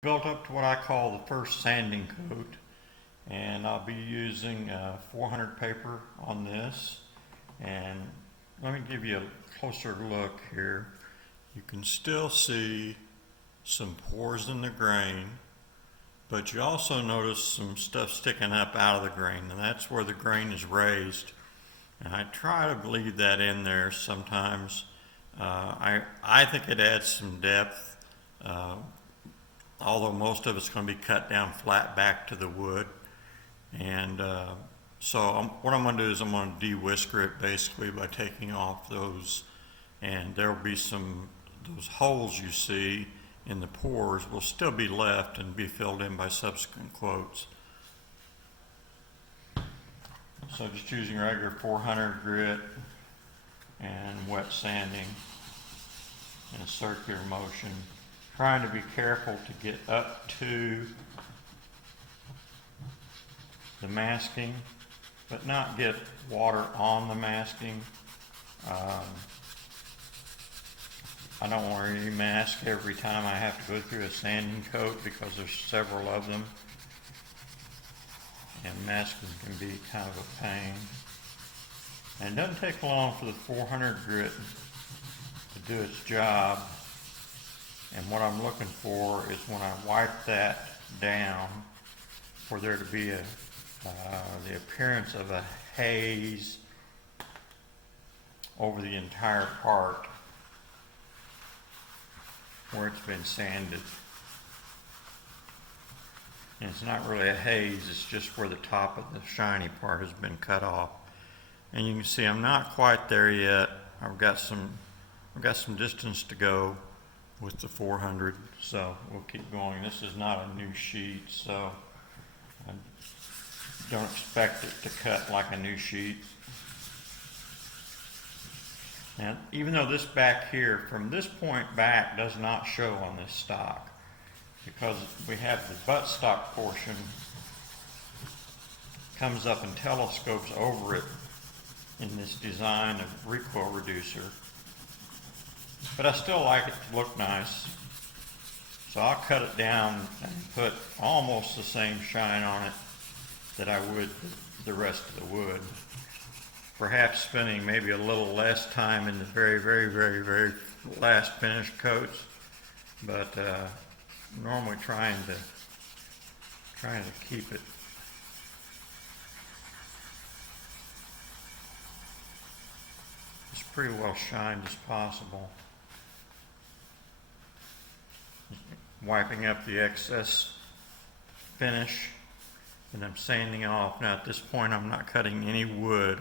Built up to what I call the first sanding coat, and I'll be using 400 paper on this. And let me give you a closer look here. You can still see some pores in the grain, but you also notice some stuff sticking up out of the grain, and that's where the grain is raised. And I try to leave that in there sometimes. I think it adds some depth, although most of it's going to be cut down flat back to the wood. And what I'm going to do is I'm going to de-whisker it basically by taking off those, and there will be those holes you see in the pores will still be left and be filled in by subsequent quotes. So just using regular 400 grit and wet sanding in a circular motion, trying to be careful to get up to the masking, but not get water on the masking. I don't want to remask every time I have to go through a sanding coat because there's several of them, and masking can be kind of a pain. And it doesn't take long for the 400 grit to do its job. And what I'm looking for is when I wipe that down, for there to be the appearance of a haze over the entire part where it's been sanded. And it's not really a haze, it's just where the top of the shiny part has been cut off. And you can see I'm not quite there yet. I've got some distance to go with the 400, so we'll keep going. This is not a new sheet, so I don't expect it to cut like a new sheet. Now, even though this back here, from this point back, does not show on this stock, because we have the buttstock portion comes up and telescopes over it in this design of recoil reducer. But I still like it to look nice, so I'll cut it down and put almost the same shine on it that I would the rest of the wood. Perhaps spending maybe a little less time in the very, very, very, very last finish coats, but normally trying to keep it as pretty well shined as possible. Wiping up the excess finish, and I'm sanding off. Now at this point I'm not cutting any wood.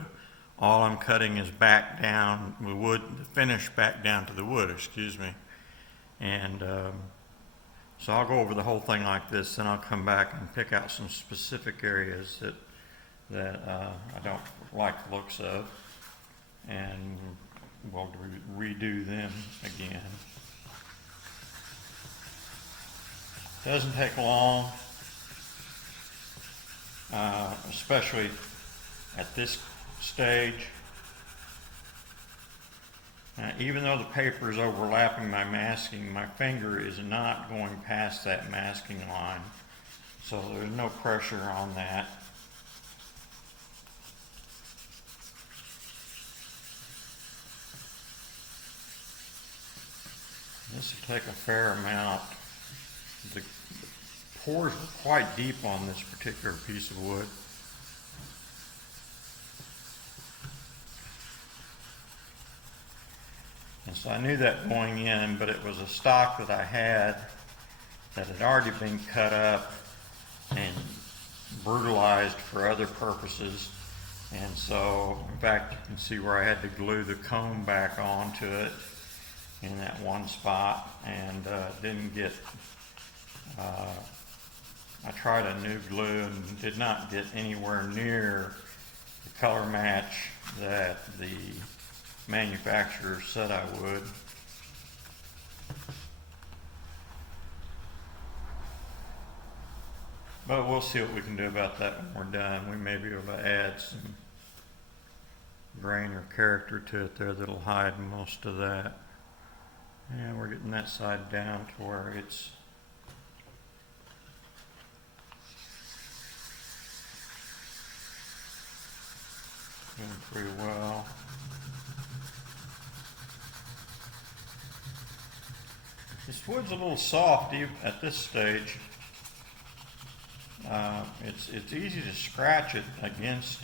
All I'm cutting is back down the wood, the finish back down to the wood, excuse me. And so I'll go over the whole thing like this, then I'll come back and pick out some specific areas that I don't like the looks of, and we'll redo them again. Doesn't take long, especially at this stage. Even though the paper is overlapping my masking, my finger is not going past that masking line, so there's no pressure on that. This will take a fair amount. The pores are quite deep on this particular piece of wood. And so I knew that going in, but it was a stock that I had that had already been cut up and brutalized for other purposes. And so, in fact, you can see where I had to glue the comb back onto it in that one spot, and didn't get, I tried a new glue and did not get anywhere near the color match that the manufacturer said I would. But we'll see what we can do about that when we're done. We may be able to add some grain or character to it there that'll hide most of that. And we're getting that side down to where it's pretty well. This wood's a little soft even at this stage. It's easy to scratch it against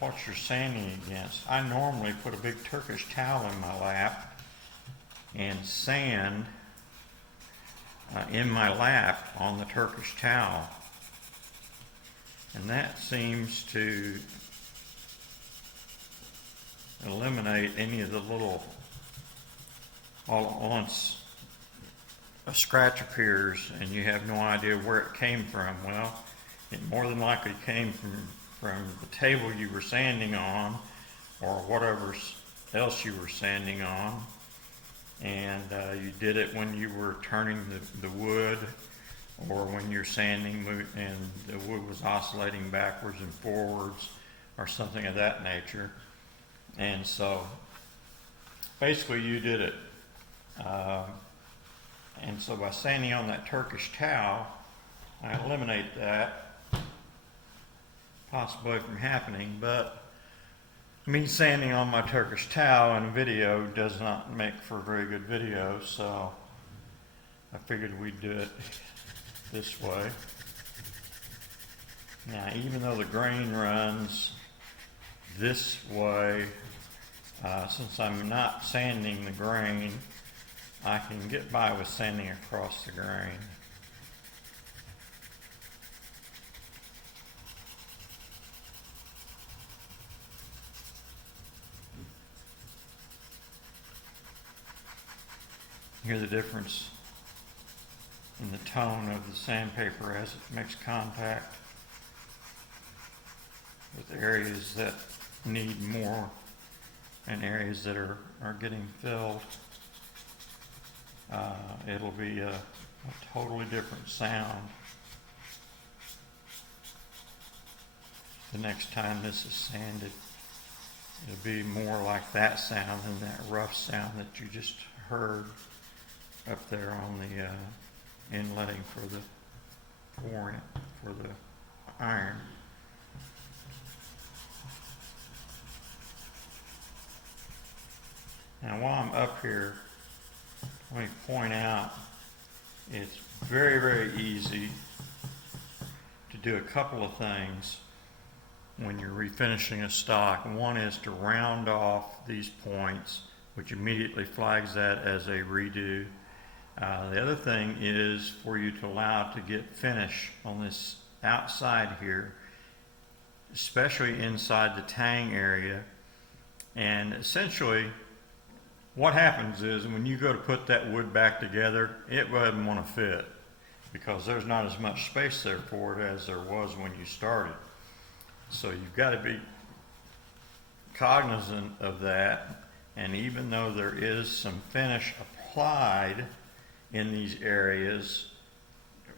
what you're sanding against. I normally put a big Turkish towel in my lap and sand in my lap on the Turkish towel. And that seems to eliminate any of the little, all at once a scratch appears and you have no idea where it came from. Well, it more than likely came from the table you were sanding on or whatever else you were sanding on. And you did it when you were turning the wood, or when you're sanding and the wood was oscillating backwards and forwards or something of that nature. And so basically you did it. And so by sanding on that Turkish towel, I eliminate that possibility from happening. But me sanding on my Turkish towel in video does not make for a very good video, so I figured we'd do it this way. Now, even though the grain runs this way, since I'm not sanding the grain, I can get by with sanding across the grain. Hear the difference in the tone of the sandpaper as it makes contact with areas that need more and areas that are getting filled. It'll be a totally different sound the next time this is sanded. It'll be more like that sound than that rough sound that you just heard up there on the inletting for the pouring for the iron. Now while I'm up here, let me point out it's very, very easy to do a couple of things when you're refinishing a stock. One is to round off these points, which immediately flags that as a redo. The other thing is for you to allow it to get finish on this outside here, especially inside the tang area. And essentially what happens is when you go to put that wood back together, it doesn't want to fit because there's not as much space there for it as there was when you started. So you've got to be cognizant of that. And even though there is some finish applied in these areas,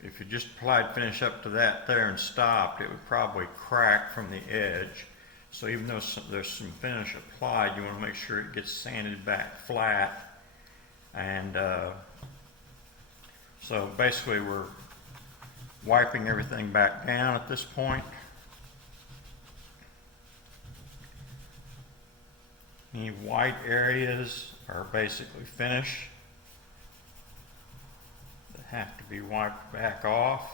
if you just applied finish up to that there and stopped, it would probably crack from the edge. So even though there's some finish applied, you want to make sure it gets sanded back flat. And so basically we're wiping everything back down at this point. Any white areas are basically finish that have to be wiped back off.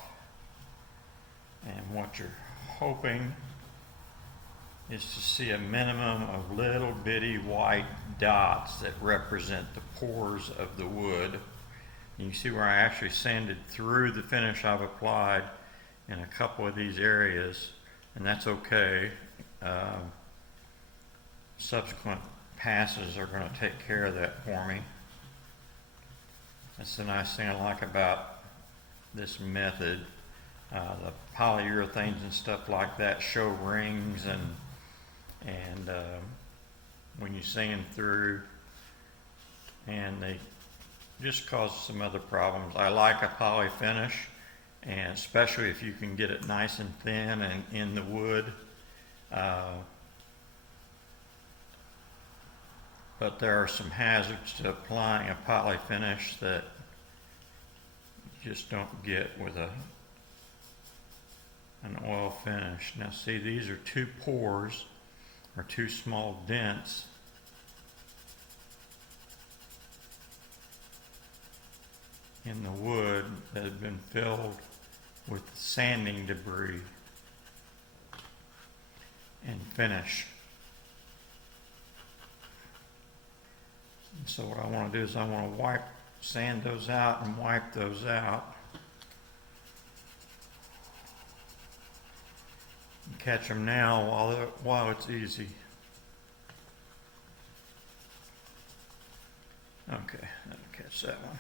And what you're hoping is to see a minimum of little bitty white dots that represent the pores of the wood. You can see where I actually sanded through the finish I've applied in a couple of these areas, and that's okay. Subsequent passes are going to take care of that for me. That's the nice thing I like about this method. The polyurethanes and stuff like that show rings, and when you sand through, and they just cause some other problems. I like a poly finish, and especially if you can get it nice and thin and in the wood. But there are some hazards to applying a poly finish that you just don't get with an oil finish. Now see, these are two pores, or two small dents in the wood that had been filled with sanding debris and finish. So what I want to do is I want to sand those out and wipe those out. And catch them now while it's easy. Okay, that'll catch that one.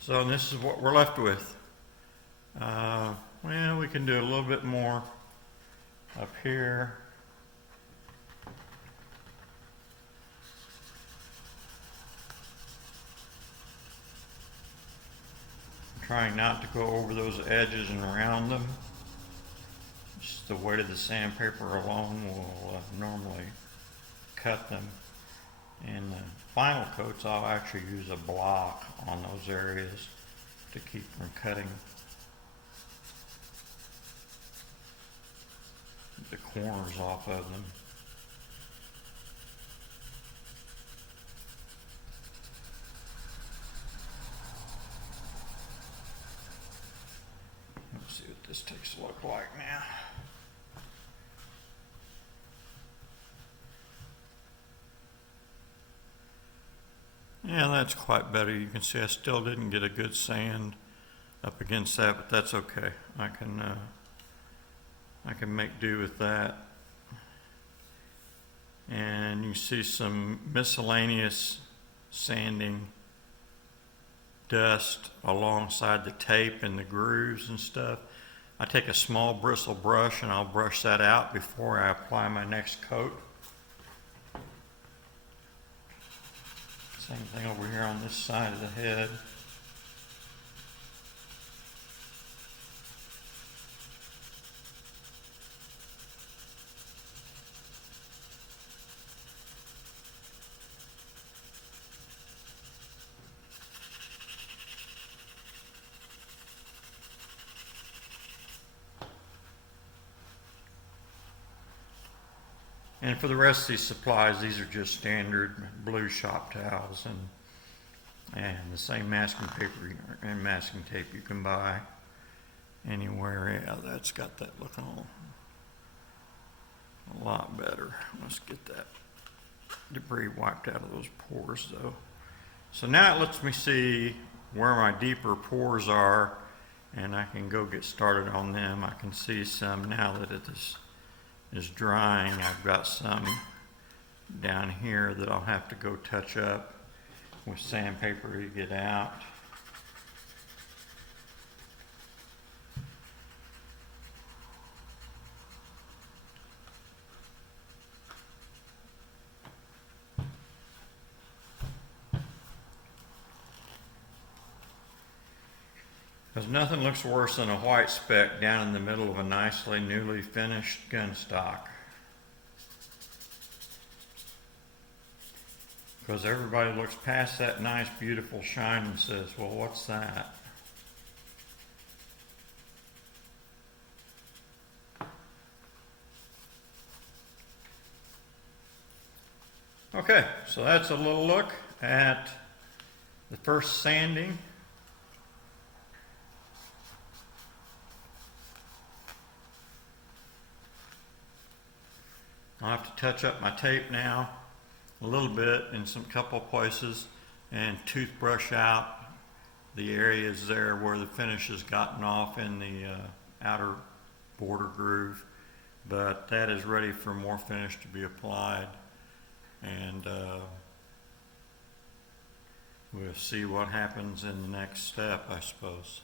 So this is what we're left with. Well, we can do a little bit more up here. Trying not to go over those edges and around them. Just the weight of the sandpaper alone will normally cut them. And the final coats, I'll actually use a block on those areas to keep from cutting the corners off of them. Let's see what this takes a look like now. Yeah, that's quite better. You can see I still didn't get a good sand up against that, but that's okay. I can make do with that. And you see some miscellaneous sanding dust alongside the tape and the grooves and stuff. I take a small bristle brush and I'll brush that out before I apply my next coat. Same thing over here on this side of the head. And for the rest of these supplies, these are just standard blue shop towels and the same masking paper and masking tape you can buy anywhere. Yeah, that's got that looking a lot better. Let's get that debris wiped out of those pores though. So now it lets me see where my deeper pores are, and I can go get started on them. I can see some now that it is drying. I've got some down here that I'll have to go touch up with sandpaper to get out. Because nothing looks worse than a white speck down in the middle of a nicely newly finished gun stock. Because everybody looks past that nice beautiful shine and says, well, what's that? Okay, so that's a little look at the first sanding. I'll have to touch up my tape now a little bit in some couple places and toothbrush out the areas there where the finish has gotten off in the outer border groove. But that is ready for more finish to be applied, and we'll see what happens in the next step, I suppose.